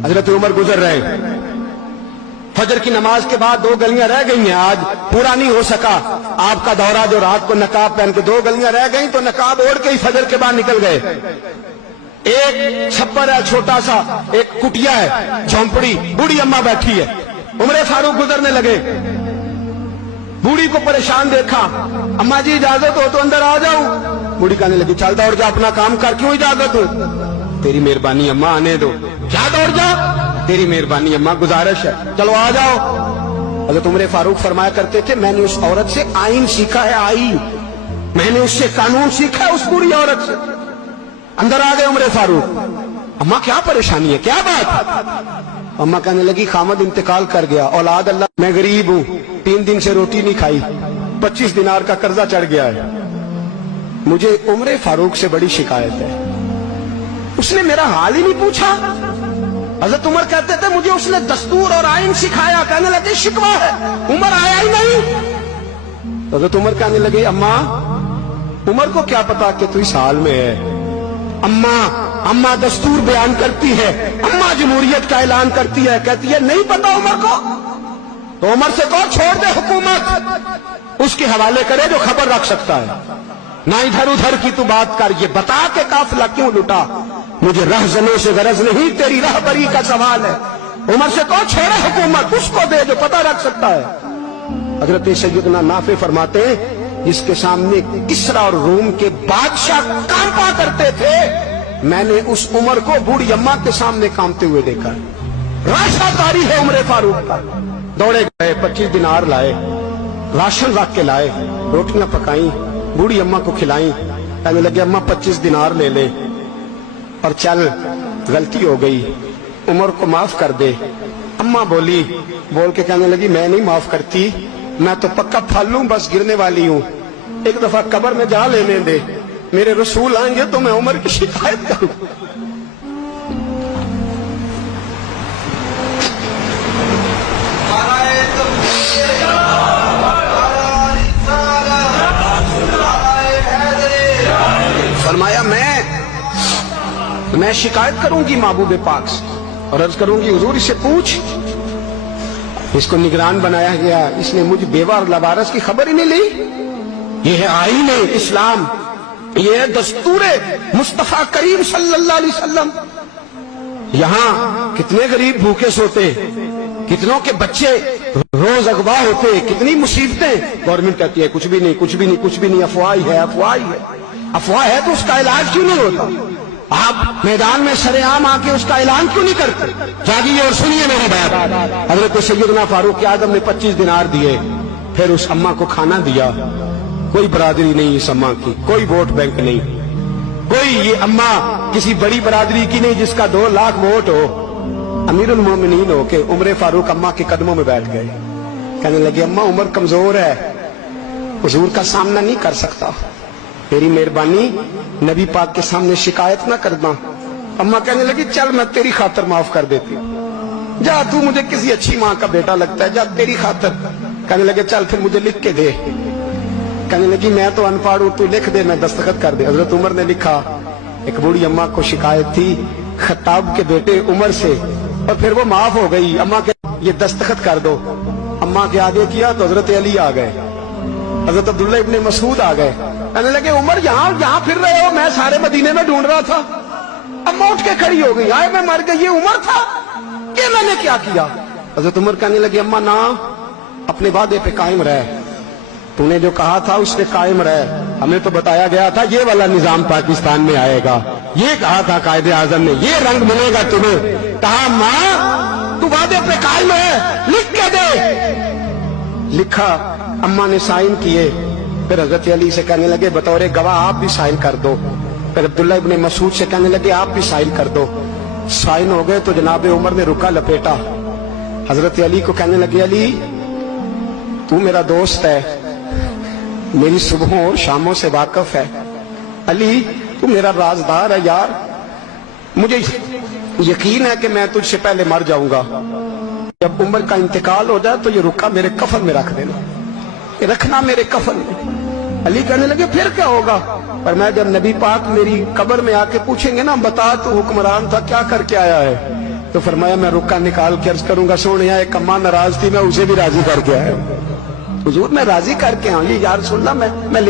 हजरत उमर गुजर रहे, फजर की नमाज के बाद 2 गलियां रह गई हैं, आज पूरा नहीं हो सका आपका दौरा, जो रात को नकाब पहन के 2 गलियां रह गई तो नकाब ओढ़ के ही फजर के बाद निकल गए। एक छप्पर है छोटा सा, एक कुटिया है, झोंपड़ी, बूढ़ी अम्मा बैठी है। उमर फारूक गुजरने लगे, बूढ़ी को परेशान देखा, अम्मा जी इजाजत हो तो अंदर आ जाऊं। बूढ़ी कहने लगी चल दौड़ जा, अपना काम कर, क्यों इजाजत हो? तेरी मेहरबानी अम्मा, आने दो। क्या दौड़ जा? तेरी मेहरबानी अम्मा, गुजारिश है, चलो आ जाओ। हज़रत उमर फारूक फरमाया करते थे, मैंने उस औरत से आइन सीखा है, आइन, मैंने उससे कानून सीखा है, उस बूढ़ी औरत से। अंदर आ गए उमर फारूक, अम्मा क्या परेशानी है, क्या बात? अम्मा कहने लगी खामद इंतकाल कर गया, औलाद अल्लाह, मैं गरीब हूं, 3 दिन से रोटी नहीं खाई, 25 दिनार का कर्जा चढ़ गया है, मुझे उमर फारूक से बड़ी शिकायत है। उसने मेरा हाल ही नहीं पूछा। हजरत उमर कहते थे मुझे उसने दस्तूर और आइन सिखाया, कहने लगे शिकवा है, उमर आया ही नहीं। हजरत उमर कहने लगे अम्मा, उमर को क्या पता कि तू इस हाल में है। अम्मा दस्तूर बयान करती है, अम्मा जमहूरियत का ऐलान करती है, कहती है नहीं पता उमर को, तो उमर से कहो छोड़ दे हुकूमत, उसके हवाले करे जो खबर रख सकता है, ना इधर उधर की तू बात कर, ये बता के काफिला क्यों लुटा, मुझे रहजनों से गरज नहीं, तेरी रहबरी का सवाल है। उमर से कहो छोड़े हुकूमत, उसको दे जो पता रख सकता है। हजरत सैयदना नाफे फरमाते हैं, जिसके सामने किसरा और रूम के बादशाह कांपा करते थे, मैंने उस उमर को बूढ़ी अम्मा के सामने कांपते हुए देखा। राशादारी है उमर फारूक का। दौड़े गए, 25 दिनार लाए, राशन रख के लाए, रोटियां पकाई, बूढ़ी अम्मा को खिलाई, कहने लगे अम्मा 25 दिनार ले ले और चल, गलती हो गई, उमर को माफ कर दे। अम्मा बोली, बोल के कहने लगी मैं नहीं माफ करती, मैं तो पक्का फल लूं, बस गिरने वाली हूं, एक दफा कब्र में जा लेने दे, मेरे रसूल आएंगे तो मैं उमर की शिकायत करूं। फरमाया मैं शिकायत करूंगी महबूब पाक से और अर्ज करूंगी हुजूर इससे पूछ, इसको निगरान बनाया गया, इसने मुझ बेवा और लवारस की खबर ही नहीं ली। ये है आईन इस्लाम, ये है दस्तूर मुस्तफा करीम सल्लल्लाहु अलैहि वसल्लम। यहां कितने गरीब भूखे सोते, कितनों के बच्चे रोज अगवा होते, कितनी मुसीबतें। गवर्नमेंट कहती है कुछ भी नहीं, कुछ भी नहीं, कुछ भी नहीं, अफवाह ही है, अफवाह ही है। अफवाह है तो उसका इलाज क्यों नहीं होता? आप मैदान में सरेआम आके उसका ऐलान क्यों नहीं करते? जागिए और सुनिए मेरी बात। हजरत सैयदना फारूक आजम ने 25 दिनार दिए, फिर उस अम्मा को खाना दिया। कोई बरादरी नहीं इस अम्मा की, कोई वोट बैंक नहीं, कोई ये अम्मा किसी बड़ी बरादरी की नहीं जिसका 2 लाख वोट हो। अमीरुल मोमिनीन हो के उमर फारूक अम्मा के कदमों में बैठ गए, कहने लगे अम्मा उमर कमजोर है, हुजूर का सामना नहीं कर सकता, तेरी मेहरबानी नबी पाक के सामने शिकायत ना करना। अम्मा कहने लगी चल मैं तेरी खातर माफ कर देती हूं, जा तू मुझे किसी अच्छी माँ का बेटा लगता है, जा तेरी खातर। कहने लगे चल फिर मुझे लिख के दे। कहने लगी मैं तो अनपढ़ हूं, तू लिख दे, मैं दस्तखत कर दे। हजरत उमर ने लिखा। एक बूढ़ी अम्मा को शिकायत थी खत्ताब के बेटे उमर से, और फिर वो माफ हो गई। अम्मा के ये दस्तखत कर दो। अम्मा के आगे किया तो हजरत अली आ गए, हजरत अब्दुल्ला इब्ने मसूद आ गए। कहने लगे उमर यहाँ फिर रहे हो, मैं सारे मदीने में ढूंढ रहा था। अम्मा उठ के खड़ी हो गई, आए मैं मर गई, ये उमर था, ये मैंने क्या किया? हजरत उमर कहने लगे अम्मा ना, अपने वादे पे कायम रह, तूने जो कहा था उस पे कायम रह। हमें तो बताया गया था ये वाला निजाम पाकिस्तान में आएगा, ये कहा था कायदे आजम ने, ये रंग मिलेगा तुम्हें। कहा माँ तू वादे पे कायम है, लिख के दे। लिखा, अम्मा ने साइन किए। फिर हजरत अली से कहने लगे बतौर गवाह आप भी साइन कर दो। फिर अब्दुल्ला इब्ने मसूद से कहने लगे आप भी साइन कर दो। साइन हो गए तो जनाब उमर ने रुका लपेटा। हजरत अली को कहने लगे अली तू मेरा दोस्त है, मेरी सुबहों और शामों से वाकिफ है, अली तू मेरा राजदार है यार, मुझे यकीन है कि मैं तुझसे पहले मर जाऊंगा, जब उमर का इंतकाल हो जाए तो ये रुका मेरे कफन में रख देना, ये रखना मेरे कफन में। अली कहने लगे फिर क्या होगा? पर मैं जब नबी पाक मेरी कब्र में आके पूछेंगे ना बता तू हुक्मरान था क्या करके आया है, تو فرمایا میں رکا نکال کے عرض کروں گا سونے ایک اماں ناراض تھی میں اسے بھی راضی کر کے آیا. حضور میں راضی کر کے آؤں. یہ یا رسول اللہ میں